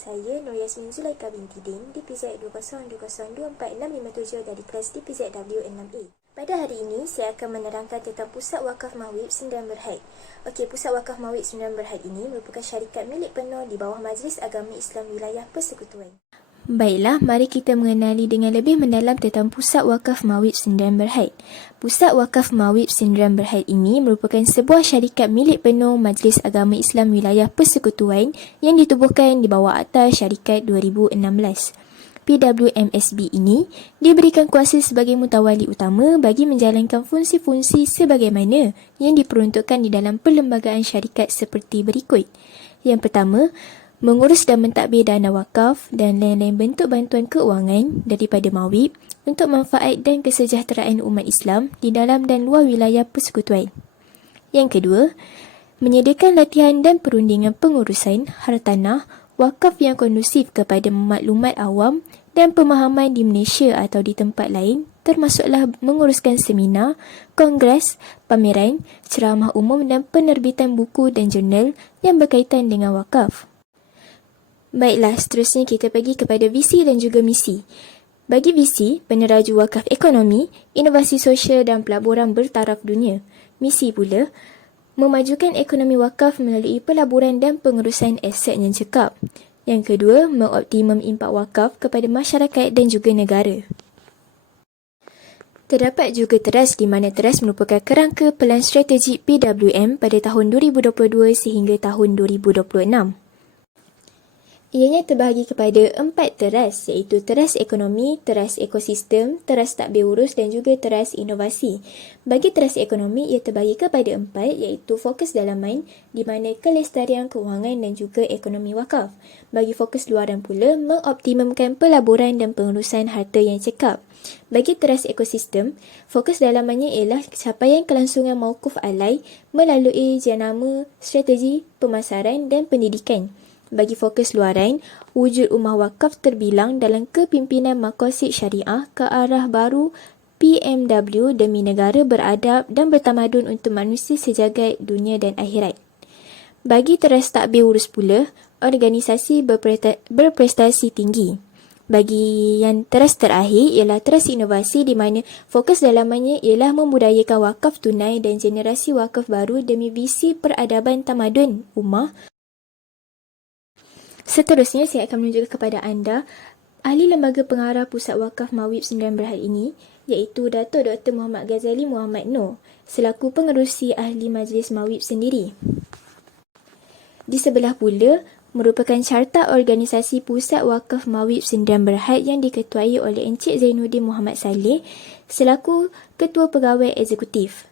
Saya Nur Yasmin Zulaika binti Din, DPZ 2020246557 dari kelas DPZW 6A. Pada hari ini, saya akan menerangkan tentang Pusat Wakaf Mawib Sdn Bhd. Pusat Wakaf Mawib Sdn Bhd ini merupakan syarikat milik penuh di bawah Majlis Agama Islam Wilayah Persekutuan. Baiklah, mari kita mengenali dengan lebih mendalam tentang Pusat Wakaf Mawib Sdn Bhd. Pusat Wakaf Mawib Sdn Bhd ini merupakan sebuah syarikat milik penuh Majlis Agama Islam Wilayah Persekutuan yang ditubuhkan di bawah Akta Syarikat 2016. PWMSB ini diberikan kuasa sebagai mutawali utama bagi menjalankan fungsi-fungsi sebagaimana yang diperuntukkan di dalam perlembagaan syarikat seperti berikut. Yang pertama, mengurus dan mentadbir dana wakaf dan lain-lain bentuk bantuan keuangan daripada mawib untuk manfaat dan kesejahteraan umat Islam di dalam dan luar wilayah persekutuan. Yang kedua, menyediakan latihan dan perundingan pengurusan hartanah wakaf yang kondusif kepada maklumat awam dan pemahaman di Malaysia atau di tempat lain, termasuklah menguruskan seminar, kongres, pameran, ceramah umum dan penerbitan buku dan jurnal yang berkaitan dengan wakaf. Baiklah, seterusnya kita pergi kepada visi dan juga misi. Bagi visi, peneraju wakaf ekonomi, inovasi sosial dan pelaburan bertaraf dunia. Misi pula, memajukan ekonomi wakaf melalui pelaburan dan pengurusan aset yang cekap. Yang kedua, mengoptimum impak wakaf kepada masyarakat dan juga negara. Terdapat juga teras di mana teras merupakan kerangka pelan strategik PWM pada tahun 2022 sehingga tahun 2026. Ianya terbahagi kepada 4 teras iaitu teras ekonomi, teras ekosistem, teras tadbir urus dan juga teras inovasi. Bagi teras ekonomi, ia terbahagi kepada 4 iaitu fokus dalaman di mana kelestarian keuangan dan juga ekonomi wakaf. Bagi fokus luaran pula, mengoptimumkan pelaburan dan pengurusan harta yang cekap. Bagi teras ekosistem, fokus dalamannya ialah capaian kelangsungan mauquf alai melalui jenama strategi pemasaran dan pendidikan. Bagi fokus luaran, wujud umah wakaf terbilang dalam kepimpinan maqasid syariah ke arah baru PMW demi negara beradab dan bertamadun untuk manusia sejagat dunia dan akhirat. Bagi teras tadbir urus pula, organisasi berprestasi tinggi. Bagi yang teras terakhir ialah teras inovasi di mana fokus dalamannya ialah membudayakan wakaf tunai dan generasi wakaf baru demi visi peradaban tamadun ummah. Seterusnya, saya akan menunjukkan kepada anda ahli lembaga pengarah Pusat Wakaf Mawib Sdn Bhd ini iaitu Dato' Dr. Muhammad Ghazali Muhammad Noor selaku pengerusi ahli majlis Mawib sendiri. Di sebelah pula merupakan carta organisasi Pusat Wakaf Mawib Sdn Bhd yang diketuai oleh Encik Zainuddin Muhammad Saleh selaku Ketua Pegawai Eksekutif.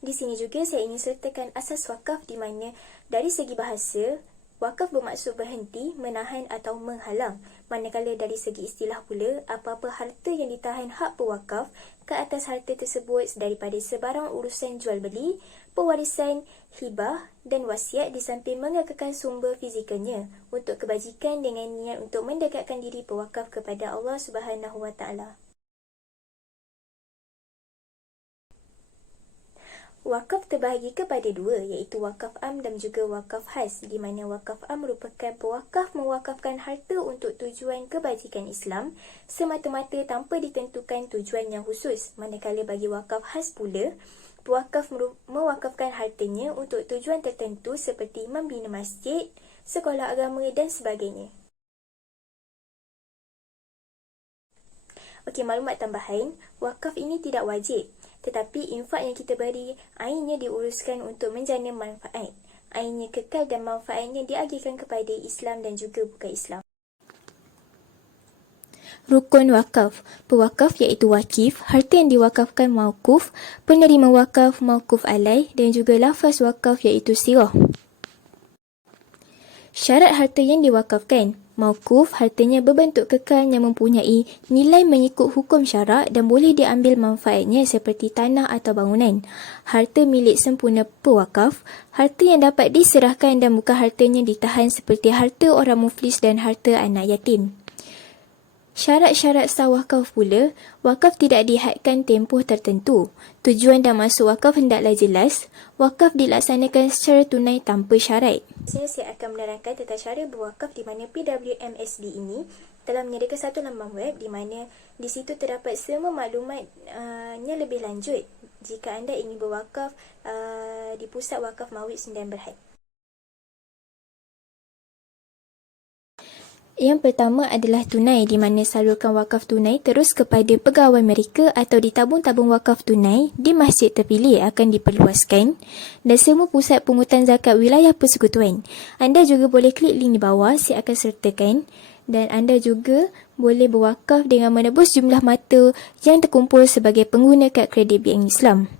Di sini juga saya ingin sertakan asas wakaf di mana dari segi bahasa, wakaf bermaksud berhenti, menahan atau menghalang. Manakala dari segi istilah pula, apa-apa harta yang ditahan hak pewakaf ke atas harta tersebut daripada sebarang urusan jual beli, pewarisan, hibah dan wasiat di samping mengekalkan sumber fizikalnya untuk kebajikan dengan niat untuk mendekatkan diri pewakaf kepada Allah Subhanahu Wa Taala. Wakaf terbahagi kepada dua iaitu wakaf am dan juga wakaf khas di mana wakaf am merupakan pewakaf mewakafkan harta untuk tujuan kebajikan Islam semata-mata tanpa ditentukan tujuan yang khusus. Manakala bagi wakaf khas pula, pewakaf mewakafkan hartanya untuk tujuan tertentu seperti membina masjid, sekolah agama dan sebagainya. Maklumat tambahan, wakaf ini tidak wajib. Tetapi infak yang kita beri, ainnya diuruskan untuk menjana manfaat. Ainnya kekal dan manfaatnya diagihkan kepada Islam dan juga bukan Islam. Rukun wakaf. Pewakaf iaitu wakif, harta yang diwakafkan mauquf, penerima wakaf mauquf alai dan juga lafaz wakaf iaitu sirah. Syarat harta yang diwakafkan. Mauquf, hartanya berbentuk kekal yang mempunyai nilai mengikut hukum syarak dan boleh diambil manfaatnya seperti tanah atau bangunan. Harta milik sempurna pewakaf, harta yang dapat diserahkan dan bukan hartanya ditahan seperti harta orang muflis dan harta anak yatim. Syarat-syarat sah wakaf pula, wakaf tidak dihadkan tempoh tertentu. Tujuan dan maksud wakaf hendaklah jelas. Wakaf dilaksanakan secara tunai tanpa syarat. Saya akan menerangkan tentang cara berwakaf di mana PWMSD ini telah menyediakan satu laman web di mana di situ terdapat semua maklumatnya lebih lanjut jika anda ingin berwakaf di Pusat Wakaf Mawib Sdn Bhd. Yang pertama adalah tunai, di mana salurkan wakaf tunai terus kepada pegawai mereka atau di tabung-tabung wakaf tunai di masjid terpilih akan diperluaskan dan semua pusat pungutan zakat wilayah persekutuan. Anda juga boleh klik link di bawah, saya akan sertakan, dan anda juga boleh berwakaf dengan menebus jumlah mata yang terkumpul sebagai pengguna kad kredit Bank Islam.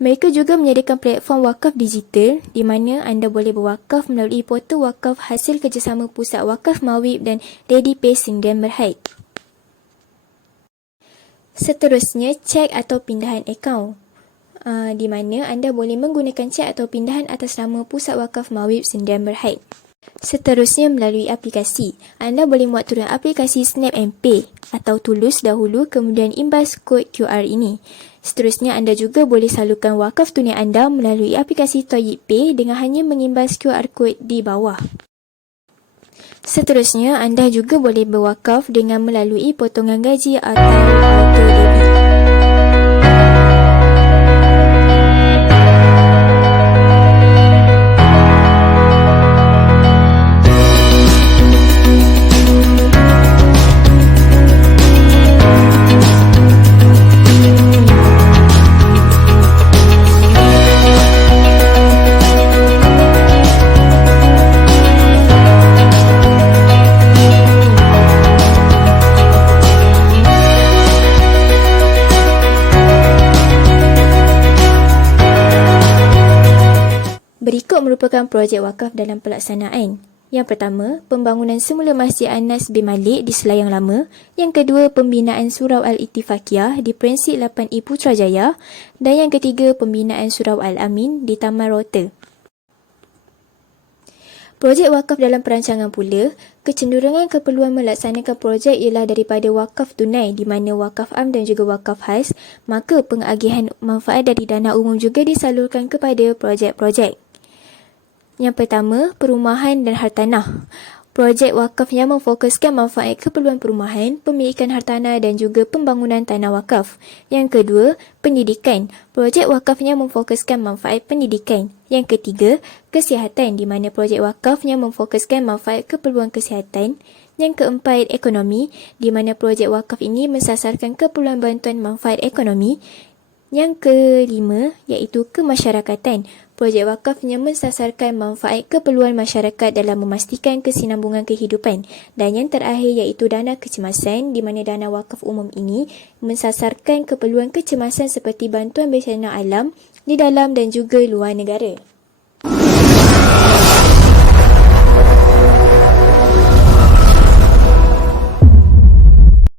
Mereka juga menyediakan platform wakaf digital di mana anda boleh berwakaf melalui portal wakaf hasil kerjasama Pusat Wakaf Mawib dan ReadyPay Sdn Bhd. Seterusnya, cek atau pindahan akaun. Di mana anda boleh menggunakan cek atau pindahan atas nama Pusat Wakaf Mawib Sdn Bhd. Seterusnya, melalui aplikasi. Anda boleh muat turun aplikasi Snap and Pay atau Tulus dahulu kemudian imbas kod QR ini. Seterusnya, anda juga boleh salurkan wakaf tunai anda melalui aplikasi Toyib Pay dengan hanya mengimbas QR kod di bawah. Seterusnya, anda juga boleh berwakaf dengan melalui potongan gaji atau auto debit. Berikut merupakan projek wakaf dalam pelaksanaan. Yang pertama, pembangunan semula Masjid Anas bin Malik di Selayang Lama. Yang kedua, pembinaan Surau Al-Ittifaqiyah di Prensik 8E Putrajaya. Dan yang ketiga, pembinaan Surau Al-Amin di Taman Rota. Projek wakaf dalam perancangan pula, kecenderungan keperluan melaksanakan projek ialah daripada wakaf tunai di mana wakaf am dan juga wakaf khas, maka pengagihan manfaat dari dana umum juga disalurkan kepada projek-projek. Yang pertama, perumahan dan hartanah. Projek wakaf yang memfokuskan manfaat keperluan perumahan, pemilikan hartanah dan juga pembangunan tanah wakaf. Yang kedua, pendidikan. Projek wakaf yang memfokuskan manfaat pendidikan. Yang ketiga, kesihatan di mana projek wakaf yang memfokuskan manfaat keperluan kesihatan. Yang keempat, ekonomi di mana projek wakaf ini mensasarkan keperluan bantuan manfaat ekonomi. Yang kelima, iaitu kemasyarakatan. Projek wakaf yang mensasarkan manfaat keperluan masyarakat dalam memastikan kesinambungan kehidupan. Dan yang terakhir iaitu dana kecemasan di mana dana wakaf umum ini mensasarkan keperluan kecemasan seperti bantuan bencana alam di dalam dan juga luar negara.